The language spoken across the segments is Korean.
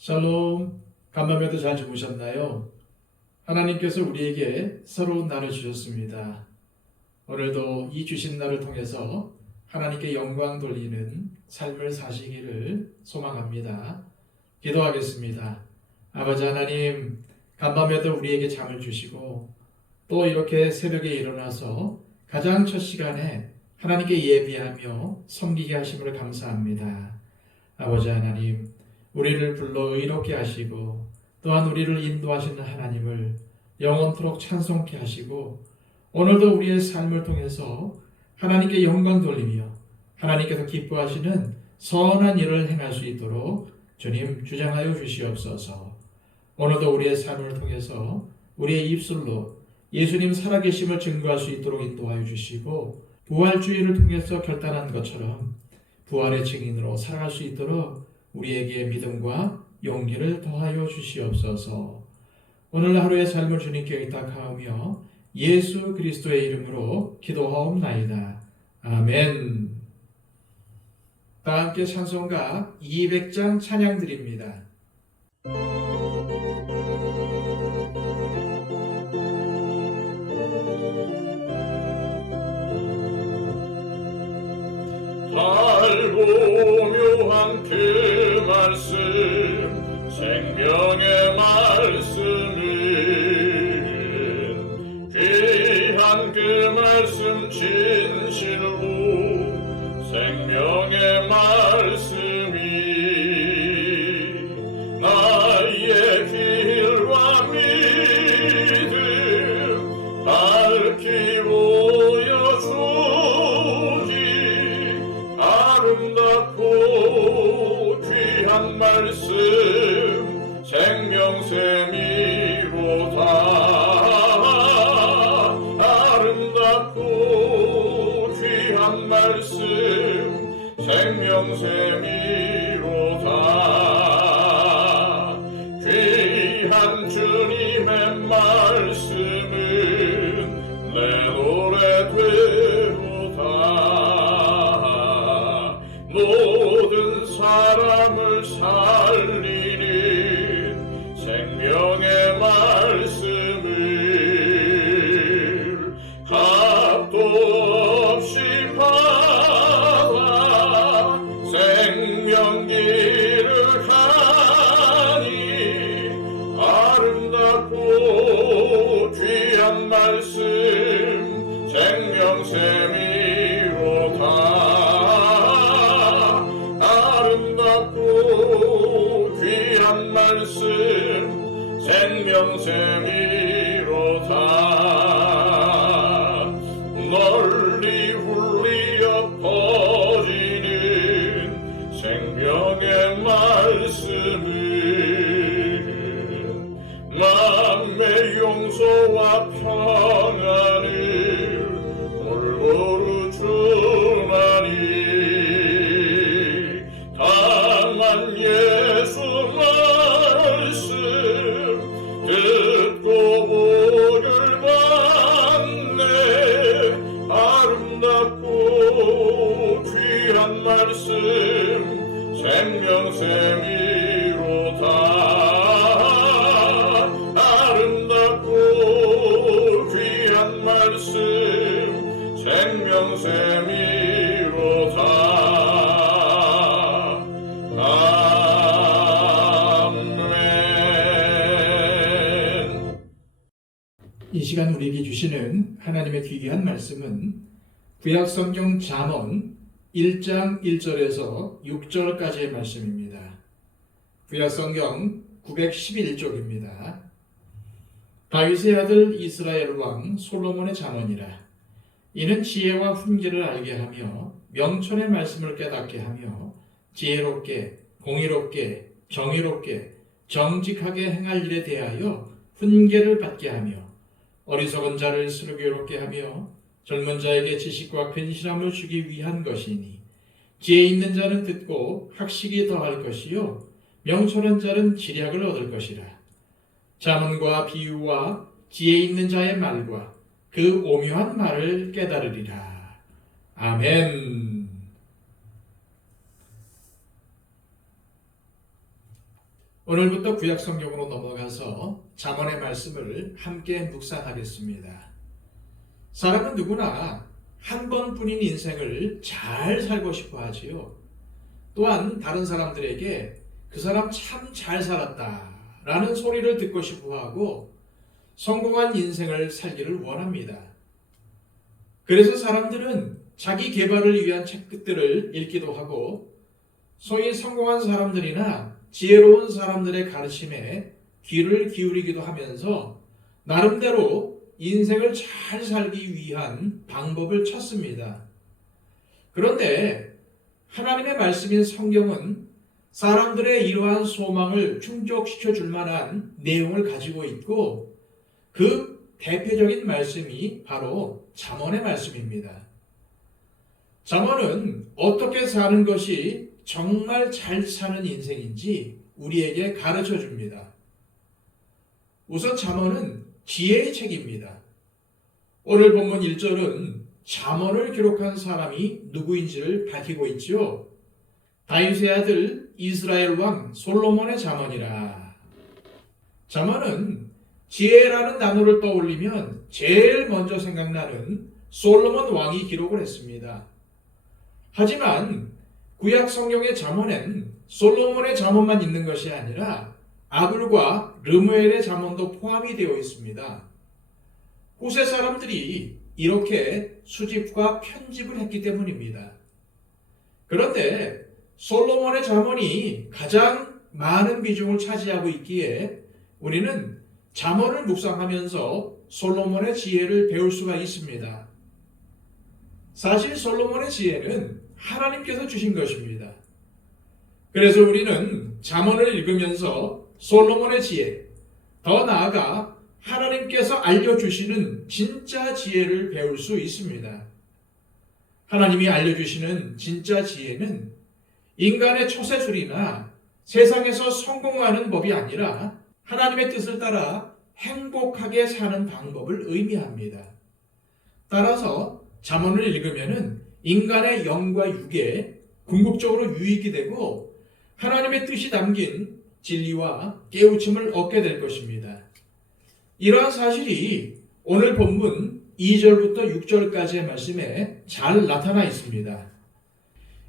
샬롬, 간밤에도 잘 주무셨나요? 하나님께서 우리에게 새로운 날을 주셨습니다. 오늘도 이 주신 날을 통해서 하나님께 영광 돌리는 삶을 사시기를 소망합니다. 기도하겠습니다. 아버지 하나님, 간밤에도 우리에게 잠을 주시고 또 이렇게 새벽에 일어나서 가장 첫 시간에 하나님께 예비하며 섬기게 하심을 감사합니다. 아버지 하나님, 우리를 불러 의롭게 하시고 또한 우리를 인도하시는 하나님을 영원토록 찬송케 하시고 오늘도 우리의 삶을 통해서 하나님께 영광 돌리며 하나님께서 기뻐하시는 선한 일을 행할 수 있도록 주님 주장하여 주시옵소서. 오늘도 우리의 삶을 통해서 우리의 입술로 예수님 살아계심을 증거할 수 있도록 인도하여 주시고 부활주의를 통해서 결단한 것처럼 부활의 증인으로 살아갈 수 있도록 우리에게 믿음과 용기를 더하여 주시옵소서. 오늘 하루의 삶을 주님께 의탁하오며 예수 그리스도의 이름으로 기도하옵나이다. 아멘. 다 함께 찬송가 200장 찬양 드립니다. 달고 묘한 그 말씀 생명의 말씀은 귀한 그 말씀 진실로 생명의 말씀이 나의 길과 믿음 밝히 보여주기 아름답고 귀한 말씀 생명샘이로다. 아름답고 귀한 말씀 생명샘이로다. 귀한 주님의 말씀은 내 노래되로다. 모든 사람을 살리는 생명의 말씀을 값도 없이 받아 생명길을 가니 아름답고 귀한 말씀 생명샘이로다. 아름답고 귀한 말씀 생명샘이로다. 널리 울리어 퍼지는 생명의 말씀은 마음의 용서와 평안을 골고루 주나니 다만 예수 말씀 듣고 복을 받네. 아름답고 귀한 말씀 생명샘이로다. 아름답고 귀한 말씀 생명샘이로다. 아멘. 이 시간 우리에게 주시는 하나님의 귀한 말씀은 구약성경 잠언 1장 1절에서 6절까지의 말씀입니다. 구약성경 911쪽입니다. 다윗의 아들 이스라엘 왕 솔로몬의 잠언이라. 이는 지혜와 훈계를 알게 하며 명철의 말씀을 깨닫게 하며 지혜롭게 공의롭게 정의롭게 정직하게 행할 일에 대하여 훈계를 받게 하며 어리석은 자를 슬기롭게 하며 젊은 자에게 지식과 근실함을 주기 위한 것이니 지혜 있는 자는 듣고 학식이 더할 것이요 명철한 자는 지략을 얻을 것이라. 잠언과 비유와 지혜 있는 자의 말과 그 오묘한 말을 깨달으리라. 아멘. 오늘부터 구약 성경으로 넘어가서 잠언의 말씀을 함께 묵상하겠습니다. 사람은 누구나 한 번뿐인 인생을 잘 살고 싶어 하지요. 또한 다른 사람들에게 그 사람 참 잘 살았다 라는 소리를 듣고 싶어 하고 성공한 인생을 살기를 원합니다. 그래서 사람들은 자기 개발을 위한 책들을 읽기도 하고 소위 성공한 사람들이나 지혜로운 사람들의 가르침에 귀를 기울이기도 하면서 나름대로 인생을 잘 살기 위한 방법을 찾습니다. 그런데 하나님의 말씀인 성경은 사람들의 이러한 소망을 충족시켜 줄 만한 내용을 가지고 있고 그 대표적인 말씀이 바로 잠언의 말씀입니다. 잠언은 어떻게 사는 것이 정말 잘 사는 인생인지 우리에게 가르쳐 줍니다. 우선 잠언은 지혜의 책입니다. 오늘 본문 1절은 잠언을 기록한 사람이 누구인지를 밝히고 있죠. 다윗의 아들 이스라엘 왕 솔로몬의 잠언이라. 잠언은 지혜라는 단어를 떠올리면 제일 먼저 생각나는 솔로몬 왕이 기록을 했습니다. 하지만 구약 성경의 잠언엔 솔로몬의 잠언만 있는 것이 아니라 아굴과 르무엘의 잠언도 포함이 되어 있습니다. 후세 사람들이 이렇게 수집과 편집을 했기 때문입니다. 그런데 솔로몬의 잠언이 가장 많은 비중을 차지하고 있기에 우리는 잠언을 묵상하면서 솔로몬의 지혜를 배울 수가 있습니다. 사실 솔로몬의 지혜는 하나님께서 주신 것입니다. 그래서 우리는 잠언을 읽으면서 솔로몬의 지혜, 더 나아가 하나님께서 알려주시는 진짜 지혜를 배울 수 있습니다. 하나님이 알려주시는 진짜 지혜는 인간의 처세술이나 세상에서 성공하는 법이 아니라 하나님의 뜻을 따라 행복하게 사는 방법을 의미합니다. 따라서 잠언을 읽으면 인간의 영과 육에 궁극적으로 유익이 되고 하나님의 뜻이 담긴 진리와 깨우침을 얻게 될 것입니다. 이러한 사실이 오늘 본문 2절부터 6절까지의 말씀에 잘 나타나 있습니다.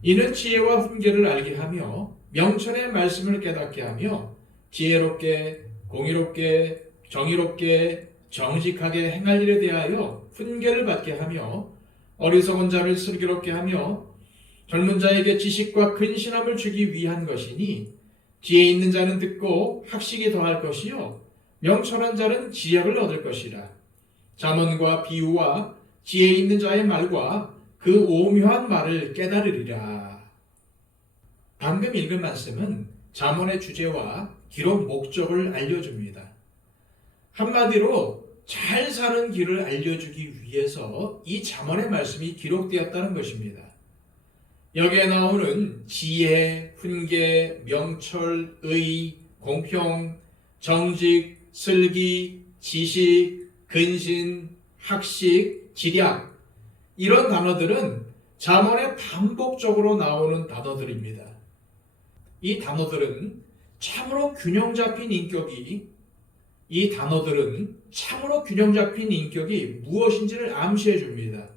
이는 지혜와 훈계를 알게 하며 명철의 말씀을 깨닫게 하며 지혜롭게 공의롭게 정의롭게 정직하게 행할 일에 대하여 훈계를 받게 하며 어리석은 자를 슬기롭게 하며 젊은 자에게 지식과 근신함을 주기 위한 것이니 지혜 있는 자는 듣고 학식이 더할 것이요 명철한 자는 지혜를 얻을 것이라. 잠언과 비유와 지혜 있는 자의 말과 그 오묘한 말을 깨달으리라. 방금 읽은 말씀은 잠언의 주제와 기록 목적을 알려줍니다. 한마디로 잘 사는 길을 알려주기 위해서 이 잠언의 말씀이 기록되었다는 것입니다. 여기에 나오는 지혜, 훈계, 명철, 의, 공평, 정직, 슬기, 지식, 근신, 학식, 지략 이런 단어들은 잠언에 반복적으로 나오는 단어들입니다. 이 단어들은 참으로 균형 잡힌 인격이 무엇인지를 암시해 줍니다.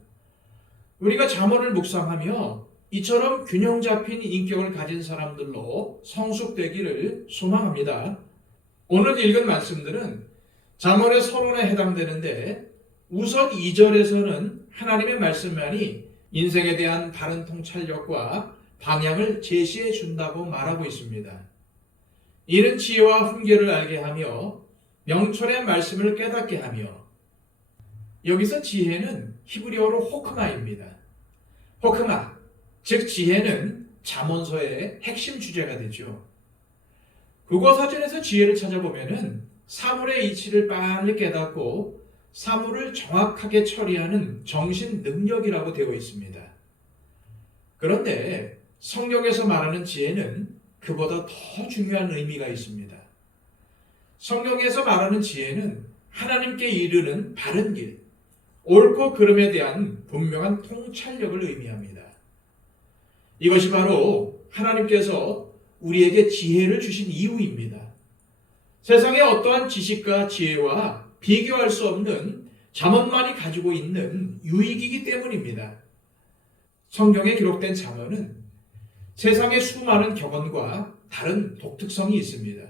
우리가 잠언을 묵상하며 이처럼 균형 잡힌 인격을 가진 사람들로 성숙되기를 소망합니다. 오늘 읽은 말씀들은 잠언의 서론에 해당되는데 우선 2절에서는 하나님의 말씀만이 인생에 대한 바른 통찰력과 방향을 제시해 준다고 말하고 있습니다. 이는 지혜와 훈계를 알게 하며 명철의 말씀을 깨닫게 하며, 여기서 지혜는 히브리어로 호크마입니다. 호크마, 즉 지혜는 잠언서의 핵심 주제가 되죠. 국어사전에서 지혜를 찾아보면은 사물의 이치를 빨리 깨닫고 사물을 정확하게 처리하는 정신 능력이라고 되어 있습니다. 그런데 성경에서 말하는 지혜는 그보다 더 중요한 의미가 있습니다. 성경에서 말하는 지혜는 하나님께 이르는 바른 길, 옳고 그름에 대한 분명한 통찰력을 의미합니다. 이것이 바로 하나님께서 우리에게 지혜를 주신 이유입니다. 세상의 어떠한 지식과 지혜와 비교할 수 없는 잠언만이 가지고 있는 유익이기 때문입니다. 성경에 기록된 잠언은 세상의 수많은 격언과 다른 독특성이 있습니다.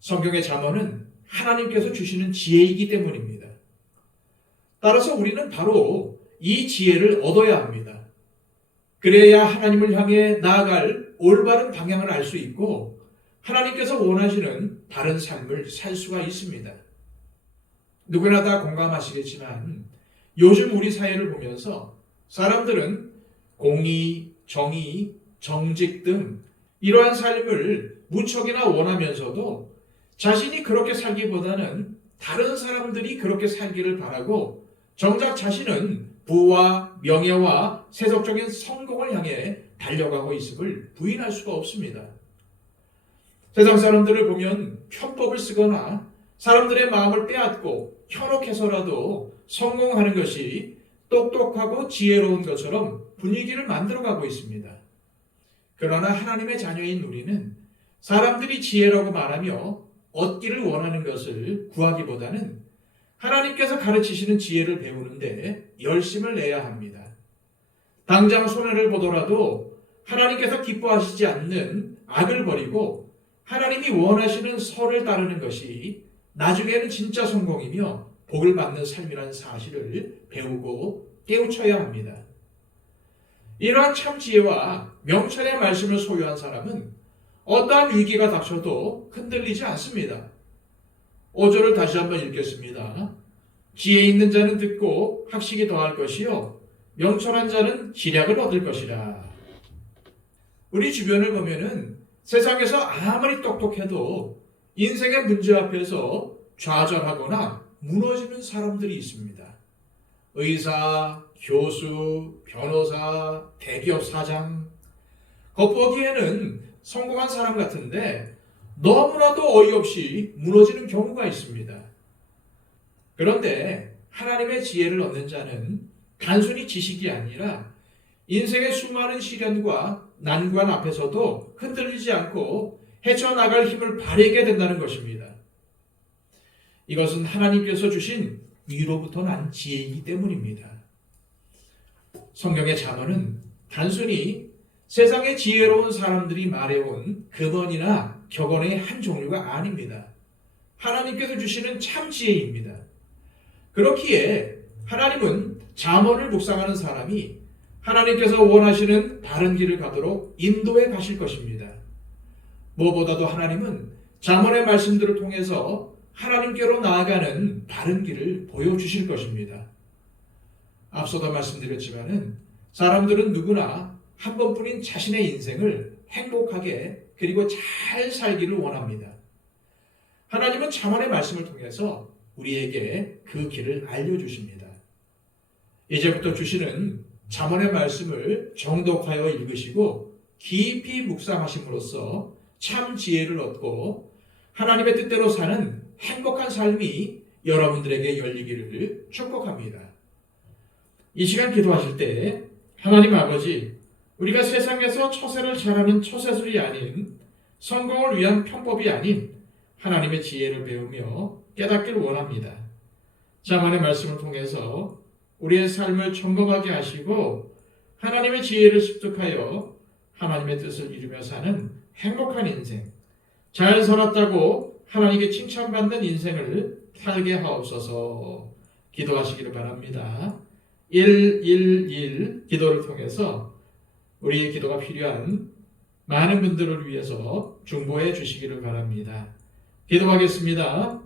성경의 잠언은 하나님께서 주시는 지혜이기 때문입니다. 따라서 우리는 바로 이 지혜를 얻어야 합니다. 그래야 하나님을 향해 나아갈 올바른 방향을 알 수 있고 하나님께서 원하시는 바른 삶을 살 수가 있습니다. 누구나 다 공감하시겠지만 요즘 우리 사회를 보면서 사람들은 공의, 정의, 정직 등 이러한 삶을 무척이나 원하면서도 자신이 그렇게 살기보다는 다른 사람들이 그렇게 살기를 바라고 정작 자신은 부와 명예와 세속적인 성공을 향해 달려가고 있음을 부인할 수가 없습니다. 세상 사람들을 보면 편법을 쓰거나 사람들의 마음을 빼앗고 현혹해서라도 성공하는 것이 똑똑하고 지혜로운 것처럼 분위기를 만들어가고 있습니다. 그러나 하나님의 자녀인 우리는 사람들이 지혜라고 말하며 얻기를 원하는 것을 구하기보다는 하나님께서 가르치시는 지혜를 배우는데 열심을 내야 합니다. 당장 손해를 보더라도 하나님께서 기뻐하시지 않는 악을 버리고 하나님이 원하시는 선을 따르는 것이 나중에는 진짜 성공이며 복을 받는 삶이라는 사실을 배우고 깨우쳐야 합니다. 이러한 참 지혜와 명철의 말씀을 소유한 사람은 어떠한 위기가 닥쳐도 흔들리지 않습니다. 5절을 다시 한번 읽겠습니다. 지혜 있는 자는 듣고 학식이 더할 것이요 명철한 자는 지략을 얻을 것이라. 우리 주변을 보면은 세상에서 아무리 똑똑해도 인생의 문제 앞에서 좌절하거나 무너지는 사람들이 있습니다. 의사, 교수, 변호사, 대기업 사장, 겉보기에는 성공한 사람 같은데 너무나도 어이없이 무너지는 경우가 있습니다. 그런데 하나님의 지혜를 얻는 자는 단순히 지식이 아니라 인생의 수많은 시련과 난관 앞에서도 흔들리지 않고 헤쳐나갈 힘을 발휘하게 된다는 것입니다. 이것은 하나님께서 주신 위로부터 난 지혜이기 때문입니다. 성경의 잠언은 단순히 세상의 지혜로운 사람들이 말해온 금언이나 격언의 한 종류가 아닙니다. 하나님께서 주시는 참 지혜입니다. 그렇기에 하나님은 잠언을 묵상하는 사람이 하나님께서 원하시는 바른 길을 가도록 인도해 가실 것입니다. 무엇보다도 하나님은 잠언의 말씀들을 통해서 하나님께로 나아가는 바른 길을 보여주실 것입니다. 앞서도 말씀드렸지만은 사람들은 누구나 한 번뿐인 자신의 인생을 행복하게 그리고 잘 살기를 원합니다. 하나님은 잠언의 말씀을 통해서 우리에게 그 길을 알려주십니다. 이제부터 주시는 잠언의 말씀을 정독하여 읽으시고 깊이 묵상하심으로써 참 지혜를 얻고 하나님의 뜻대로 사는 행복한 삶이 여러분들에게 열리기를 축복합니다. 이 시간 기도하실 때 하나님 아버지, 우리가 세상에서 처세를 잘하는 처세술이 아닌 성공을 위한 편법이 아닌 하나님의 지혜를 배우며 깨닫기를 원합니다. 잠언의 말씀을 통해서 우리의 삶을 점검하게 하시고 하나님의 지혜를 습득하여 하나님의 뜻을 이루며 사는 행복한 인생, 잘 살았다고 하나님께 칭찬받는 인생을 살게 하옵소서. 기도하시기를 바랍니다. 111 기도를 통해서 우리의 기도가 필요한 많은 분들을 위해서 중보해 주시기를 바랍니다. 기도하겠습니다.